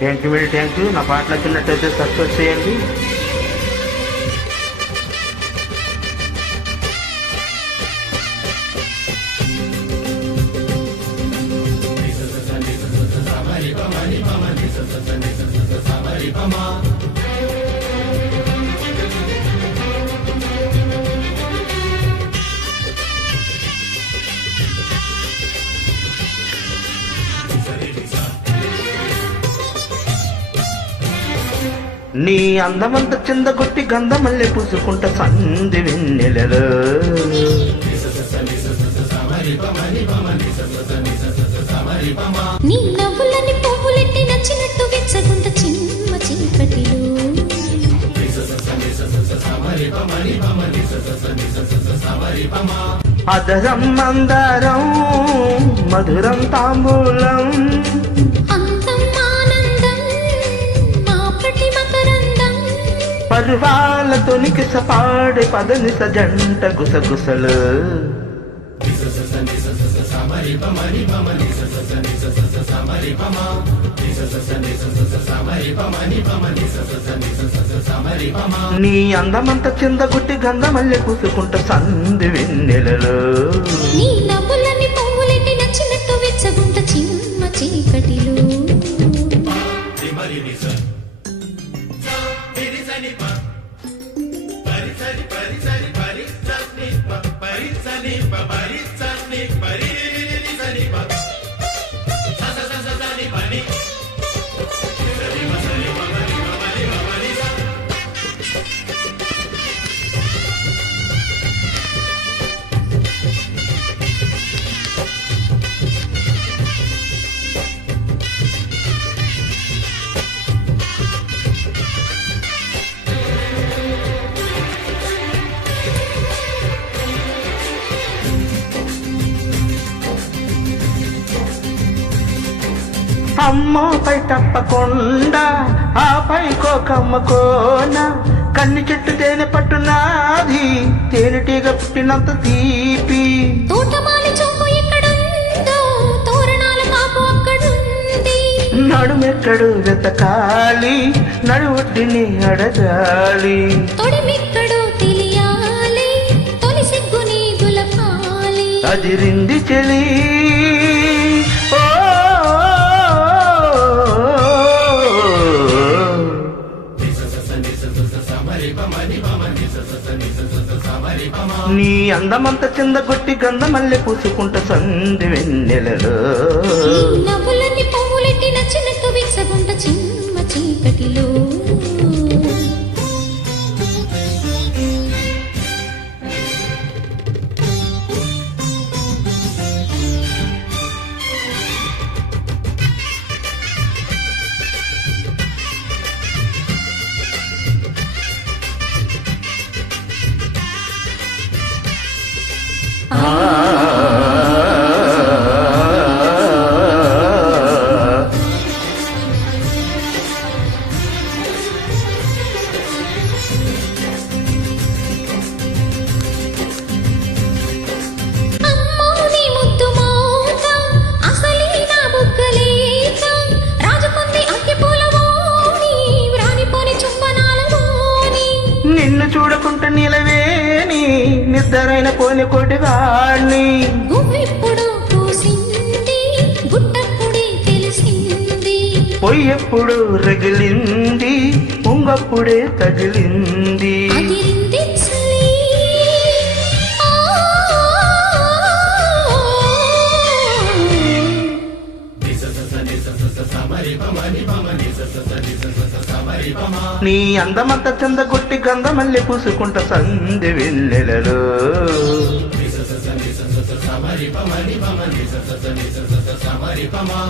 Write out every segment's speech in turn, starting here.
Thank you. నా పాటలు నచ్చినట్టయితే సబ్స్క్రైబ్ చేయండి. నీ అందమంత చిందగొట్టి గంధమల్లె పూసుకుంట సంధి వెన్నెలలో నీ నవ్వులని పువ్వులెట్టి నచ్చినట్టు వెచ్చగుంట చిమ్మ చీకటిలో అదరం మందారం మధురం తాంబూలం పర్వాల తొనికి సపాడే పదని సజంట గుసగుసలు నీ అందమంత చిందగుట్టి గంధమల్లె పూసుకుంట సంధి వెన్నెలలో నీ నవ్వులని పువ్వులెట్టి నచ్చినట్టు వెచ్చగుంట చిమ్మ చీకటిలో అమ్మపై తప్పకుండా ఆపై కోకమ్మ కోన కన్ని చెట్టు తేనె పట్టునాది తేనెటీగ పుట్టినంత తీపి తోటమాలి చోపు ఎక్కడుందో తోరణాల కాపు అక్కడుంది నడుమెక్కడు వెతకాలి నడువొడ్డిని అడగాలి తొడిమెక్కడో తెలియాలి తొలి సిగ్గుని గులపాలి అదిరింది చెలి నీ అందమంత చిందగొట్టి గంధమల్లె పూసుకుంట సంధి వెన్నెలలో నవ్వులని పువ్వులెట్టి నచ్చినట్టు విచ్చగుంట చిమ్మ చీకటిలో నిన్ను చూడకుంట నిలవేని నిద్రైన పోని కొడివాణ్ణి గువ్వెప్పుడు పూసింది గుట్టప్పుడే తెలిసింది పొయ్యెప్పుడు రగిలింది పొంగప్పుడే తగిలింది అదిరింది చలి నీ అందమంత చందగొట్టి గంధమల్లె పూసుకుంట సంధి వెన్నెలలో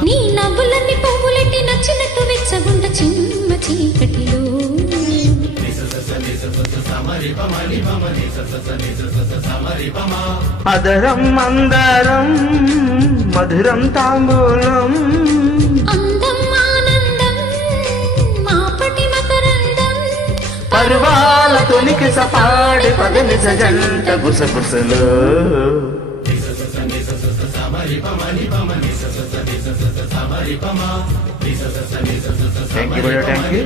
నీ నవ్వులన్నీ పువ్వులెట్టి నచ్చినట్టు వెచ్చగుంట చిమ్మ చీకటిలో అదరం మందారం మధురం తాంబూలం పర్వాల తొనికి సపాడి పదని సజంట గుసగుసలు థ్యాంక్ యూ.